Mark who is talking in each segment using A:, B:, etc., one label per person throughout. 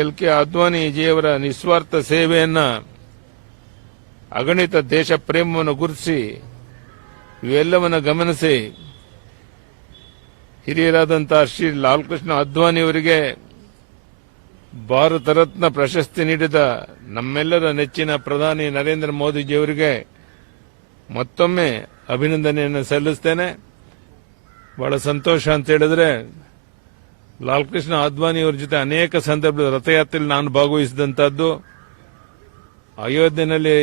A: L K ಅದ್ವಾನಿಜಿಯವರ ನಿಸ್ವಾರ್ಥ ಸೇವೆಯನ್ನ ಅಗಣಿತ ದೇಶ ಪ್ರೇಮವನ್ನು ಗುರುತಿಸಿ ಇವೆಲ್ಲವನ್ನು ಗಮನಿಸಿ ಹಿರಿಯರಾದಂತಹ ಶ್ರೀ ಲಾಲ್ಕೃಷ್ಣ ಅದ್ವಾನಿಯವರಿಗೆ ಭಾರತ ರತ್ನ ಪ್ರಶಸ್ತಿ ನೀಡಿದ ನಮ್ಮೆಲ್ಲರ ನೆಚ್ಚಿನ ಪ್ರಧಾನಿ ನರೇಂದ್ರ ಮೋದಿಜಿಯವರಿಗೆ ಮತ್ತೊಮ್ಮೆ ಅಭಿನಂದನೆಯನ್ನು ಸಲ್ಲಿಸ್ತೇನೆ. ಬಹಳ ಸಂತೋಷ ಅಂತ ಹೇಳಿದ್ರೆ ಲಾಲ್ ಅದ್ವಾನಿ ಅದ್ವಾನಿಯವರ ಜೊತೆ ಅನೇಕ ಸಂದರ್ಭದ ರಥಯಾತ್ರೆಯಲ್ಲಿ ನಾನು ಭಾಗವಹಿಸಿದಂತಹದ್ದು ಅಯೋಧ್ಯೆಯಲ್ಲಿ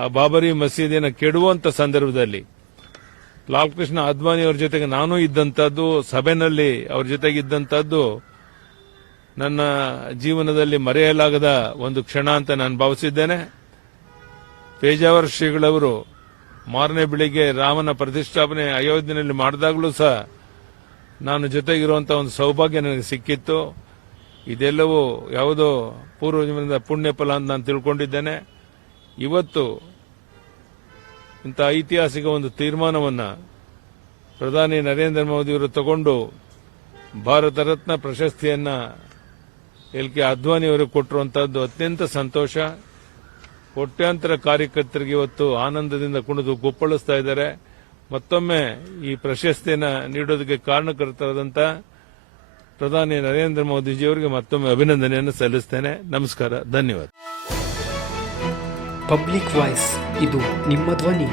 A: ಆ ಬಾಬರಿ ಮಸೀದಿಯನ್ನು ಕೆಡುವಂತ ಸಂದರ್ಭದಲ್ಲಿ ಲಾಲ್ಕೃಷ್ಣ ಅದ್ವಾನಿ ಅವರ ಜೊತೆಗೆ ನಾನು ಇದ್ದಂಥದ್ದು ಸಭೆನಲ್ಲಿ ಅವ್ರ ಜೊತೆಗೆ ಇದ್ದಂತಹದ್ದು, ನನ್ನ ಜೀವನದಲ್ಲಿ ಮರೆಯಲಾಗದ ಒಂದು ಕ್ಷಣ ಅಂತ ನಾನು ಭಾವಿಸಿದ್ದೇನೆ. ಪೇಜಾವರ ಶ್ರೀಗಳವರು ಮಾರನೇ ಬೆಳಿಗ್ಗೆ ರಾಮನ ಪ್ರತಿಷ್ಠಾಪನೆ ಅಯೋಧ್ಯೆಯಲ್ಲಿ ಮಾಡಿದಾಗಲೂ ಸಹ ನಾನು ಜೊತೆಗಿರುವಂತಹ ಒಂದು ಸೌಭಾಗ್ಯ ನನಗೆ ಸಿಕ್ಕಿತ್ತು. ಇದೆಲ್ಲವೂ ಯಾವುದೋ ಪೂರ್ವಜನಿಂದ ಪುಣ್ಯ ಫಲ ಅಂತ ನಾನು ತಿಳ್ಕೊಂಡಿದ್ದೇನೆ. ಇವತ್ತು ಇಂಥ ಐತಿಹಾಸಿಕ ಒಂದು ತೀರ್ಮಾನವನ್ನು ಪ್ರಧಾನಿ ನರೇಂದ್ರ ಮೋದಿಯವರು ತಗೊಂಡು ಭಾರತ ರತ್ನ ಪ್ರಶಸ್ತಿಯನ್ನ ಎಲ್ ಕೆ ಅದ್ವಾನಿಯವರು ಕೊಟ್ಟಿರುವಂತಹದ್ದು ಅತ್ಯಂತ ಸಂತೋಷ. ಕೋಟ್ಯಾಂತರ ಕಾರ್ಯಕರ್ತರಿಗೆ ಇವತ್ತು ಆನಂದದಿಂದ ಕುಣಿದು ಗೊಪ್ಪಳಿಸ್ತಾ ಇದ್ದಾರೆ. ಮತ್ತೊಮ್ಮೆ ಈ ಪ್ರಶಸ್ತಿಯನ್ನು ನೀಡೋದಕ್ಕೆ ಕಾರಣಕರ್ತರಾದಂಥ ಪ್ರಧಾನಿ ನರೇಂದ್ರ ಮೋದಿಜಿಯವರಿಗೆ ಮತ್ತೊಮ್ಮೆ ಅಭಿನಂದನೆಯನ್ನು ಸಲ್ಲಿಸ್ತೇನೆ. ನಮಸ್ಕಾರ, ಧನ್ಯವಾದ. ಪಬ್ಲಿಕ್ ವಾಯ್ಸ್ ಇದು ನಿಮ್ಮ ಧ್ವನಿ.